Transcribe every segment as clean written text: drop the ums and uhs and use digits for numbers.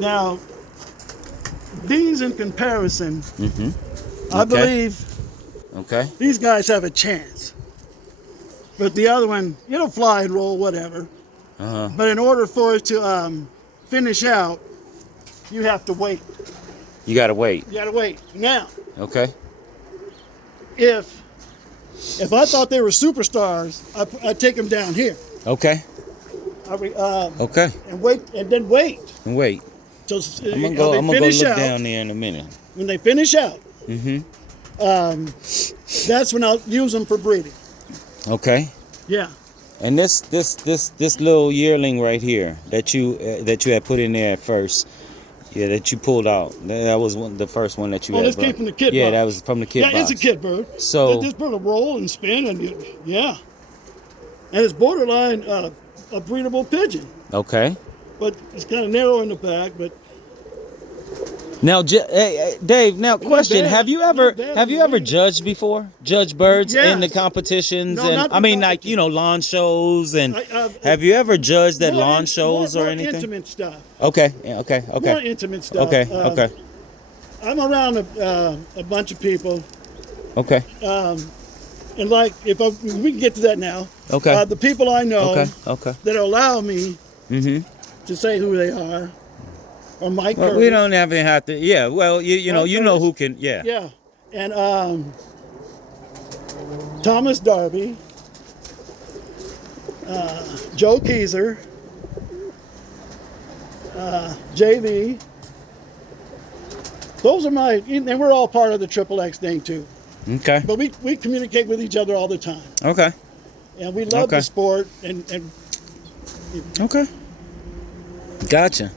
Now, these in comparison, I Okay. believe Okay. these guys have a chance. But the other one, it'll fly and roll, whatever. But in order for it to finish out, you have to wait. You gotta wait. You gotta wait. Now, Okay. if I thought they were superstars, I'd take them down here. Okay. Okay. And wait, and then wait. And wait. Till I'm gonna go finish look out. down there in a minute. When they finish out, that's when I'll use them for breeding. Okay. Yeah. And this little yearling right here that you had put in there at first, yeah, that you pulled out. That was the first one that you had. This came from the kid Yeah, box. that was from the kid box. Yeah, it's a kid bird. So this bird will roll and spin, and yeah, and it's borderline a breedable pigeon, okay. but it's kind of narrow in the back. But Now, hey, Dave. Now, question: bad. Have you Not bad. ever judged before? Judged birds Yes. in the competitions, No, and not the I mean, like competition. lawn shows, and have you ever judged at lawn shows more or anything? Intimate stuff. Okay. Yeah, okay. Okay. More intimate stuff. Okay. Okay. I'm around a bunch of people, Okay. and like we can get to that now. Okay. The people I know Okay. that allow me to say who they are. Or Mike Well, Curtis. we don't have to. Yeah. Well, you know Curtis. who can. Yeah. Yeah, and Thomas Darby, Joe Keyser, JV. Those are and we're all part of the Triple X thing too. Okay. But we communicate with each other all the time, Okay. and we love the sport. And Okay. Gotcha.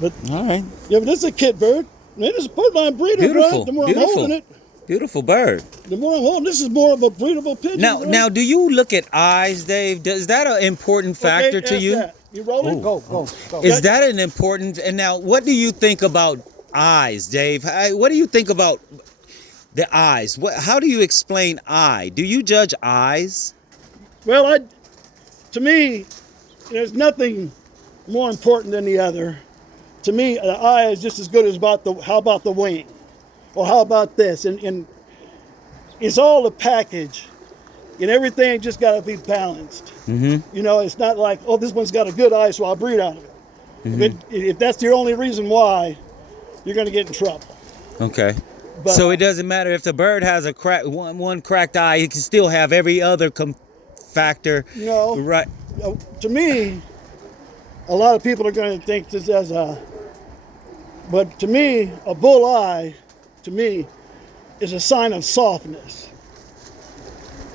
but All right. yeah, but this is a kid bird. It is a borderline breeder, Beautiful. right? The more Beautiful. I'm holding it, Beautiful bird. the more I'm holding. This is more of a breedable pigeon. right? Now, do you look at eyes, Dave? Is that an important factor Okay, to ask you? that. You roll it? Ooh. Go. Is that an important? And now, what do you think about eyes, Dave? What do you think about the eyes? How do you explain eye? Do you judge eyes? Well, to me, there's nothing more important than the other. To me, the eye is just as good as how about the wing? Or how about this? And it's all a package. And everything just got to be balanced. You know, it's not like, oh, this one's got a good eye, so I'll breed out of it. If that's the only reason why, you're going to get in trouble. Okay. But, So it doesn't matter if the bird has a one cracked eye; it can still have every other factor. No. Right. To me, a lot of people are going to think this as but to me, a bull eye, to me, is a sign of softness.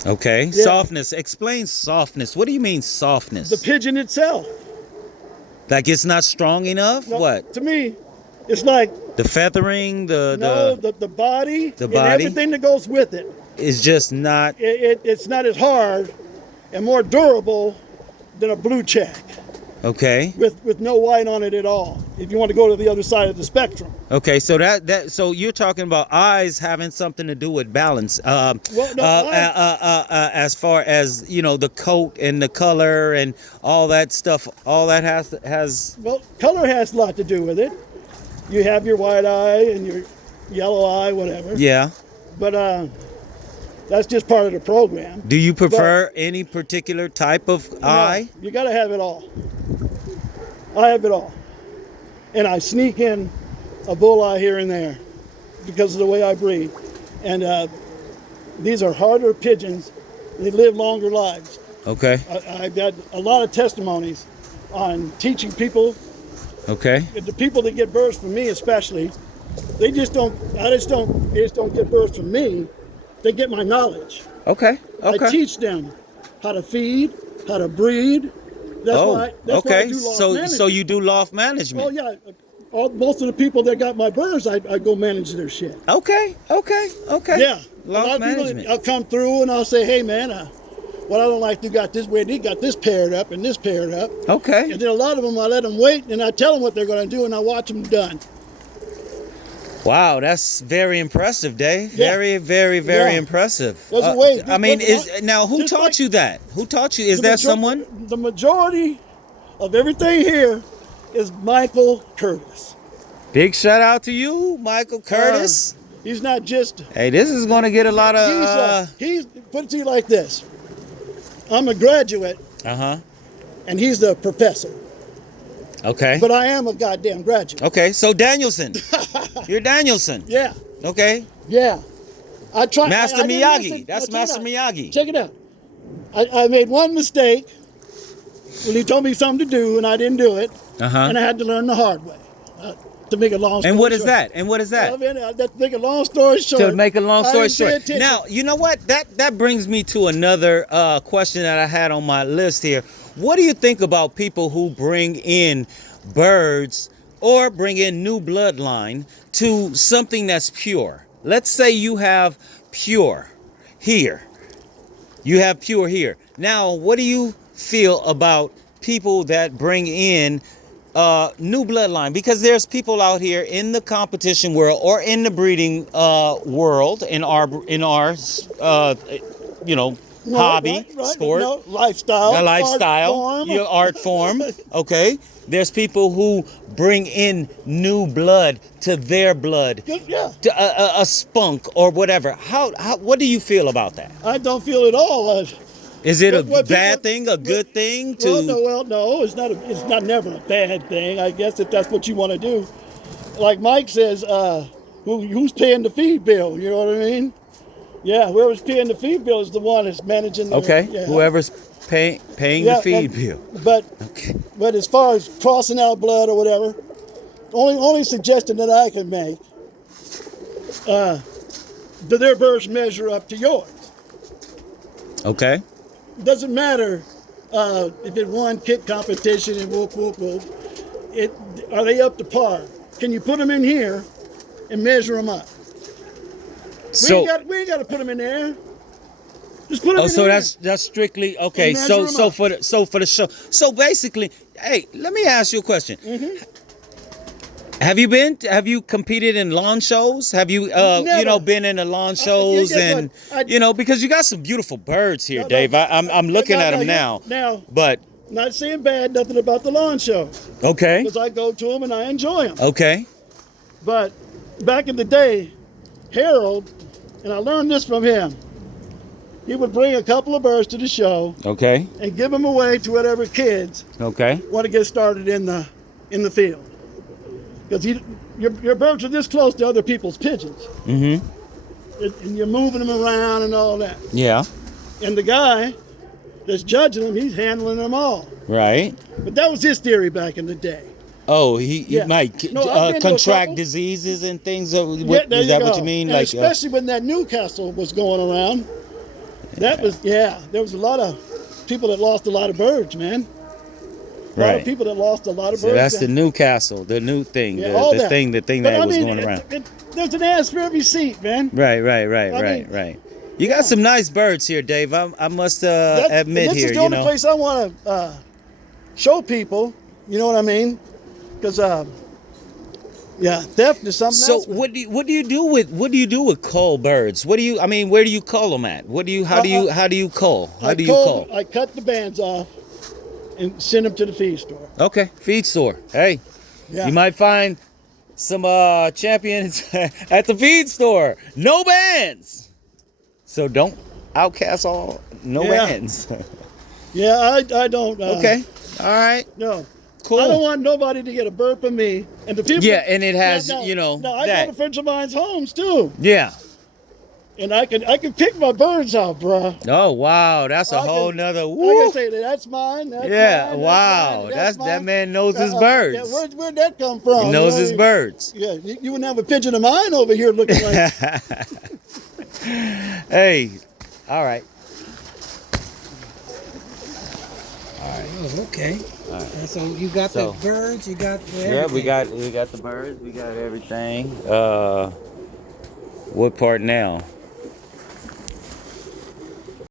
Okay. Yeah. Softness. Explain softness. What do you mean softness? The pigeon itself. Like it's not strong enough? No, What? To me, it's like The feathering, the body, The and body? everything that goes with it. is just not. It's not as hard and more durable than a blue check Okay. with no white on it at all. If you want to go to the other side of the spectrum. Okay, so so you're talking about eyes having something to do with balance. As far as the coat and the color and all that stuff, all that has. Well, color has a lot to do with it. You have your white eye and your yellow eye, whatever. Yeah. But that's just part of the program. Do you prefer any particular type of eye? You got to have it all. I have it all. And I sneak in a bull eye here and there because of the way I breed. And these are harder pigeons. They live longer lives. Okay. I've got a lot of testimonies on teaching people. Okay. The people that get birds from me especially, they just don't get birds from me. They get my knowledge. Okay. Okay. I teach them how to feed, how to breed. That's why I do loft management. So you do loft management. Oh yeah, most of the people that got my birds, I go manage their shit. Okay. Yeah, Loft a lot of management. people, I'll come through and I'll say, hey man, what I don't like, you got this way, you got this paired up and this paired up. Okay. And then a lot of them, I let them wait and I tell them what they're going to do and I watch them done. Wow, that's very impressive, Dave. Yeah. Very Yeah. impressive. There's a way. I mean, who just taught like- you that? Who taught you? Is that someone? The majority of everything here is Michael Curtis. Big shout out to you, Michael Curtis. He's not just. Hey, this is going to get a lot of. He's put it to you like this. I'm a graduate, and he's the professor. Okay. But I am a goddamn graduate. Okay, so Danielson. You're Danielson. Yeah. Okay. Yeah. I tried. Master I didn't Miyagi. listen. That's Now, Master Miyagi. Check it out. I made one mistake when he told me something to do, and I didn't do it, and I had to learn the hard way. To make a long story And what is short. that? And what is that? To make a long story short. To make a long story I didn't pay short. attention. Now, you know what? That brings me to another question that I had on my list here. What do you think about people who bring in birds or bring in new bloodline to something that's pure? Let's say you have pure here. You have pure here. Now, what do you feel about people that bring in new bloodline? Because there's people out here in the competition world or in the breeding world, in our hobby, sport, lifestyle, your art form. Okay, there's people who bring in new blood to their blood, to a spunk or whatever. How what do you feel about that? I don't feel at all. Is it a bad thing, a good thing? No, it's not. It's not never a bad thing. I guess if that's what you want to do. Like Mike says, who's paying the feed bill? You know what I mean? Yeah, whoever's paying the feed bill is the one that's managing. Whoever's paying the feed bill. But as far as crossing out blood or whatever, only suggestion that I can make, do their birds measure up to yours? Okay. It doesn't matter if it won kick competition and whoop, whoop, whoop. Are they up to par? Can you put them in here and measure them up? We ain't got to put them in there. Just put them in so there. that's strictly okay. So for the show. So basically, hey, let me ask you a question. Have you competed in lawn shows? Have you been in the lawn shows because you got some beautiful birds here, Dave. I'm looking at them now. But not saying bad nothing about the lawn show. Okay. Because I go to them and I enjoy them. Okay. But back in the day, Harold, and I learned this from him. He would bring a couple of birds to the show. Okay. And give them away to whatever kids. Okay. Want to get started in the field. Because your birds are this close to other people's pigeons. Mm-hmm. And you're moving them around and all that. Yeah. And the guy that's judging them, he's handling them all. Right. But that was his theory back in the day. Oh, he might contract diseases and things. Is that what you mean? And especially when that Newcastle was going around. There was a lot of people that lost a lot of birds, man. A lot of people that lost a lot of birds. That's the Newcastle, the new thing, the thing that was going around. There's an ass for every seat, man. Right. You got some nice birds here, Dave. I must admit this here. This is the only place I want to show people. You know what I mean? Because theft is something else. So what do you do with cull birds? Where do you cull them at? How do you cull? I cut the bands off and send them to the feed store. Okay, feed store. Hey, you might find some champions at the feed store. No bands. So don't outcast all bands. I don't. Okay, all right. No. Cool. I don't want nobody to get a bird from me. And the people. Yeah, and it has, I go to friends of mine's homes too. Yeah. And I can pick my birds out, bro. Oh wow, that's a whole nother. I can say that's mine. Wow, that man knows his birds. Yeah, where'd that come from? He knows his birds. Yeah, you wouldn't have a pigeon of mine over here looking like. Hey, all right. Oh, okay. All right. So you got the birds, you got everything. Yeah, we got the birds, we got everything. What part now?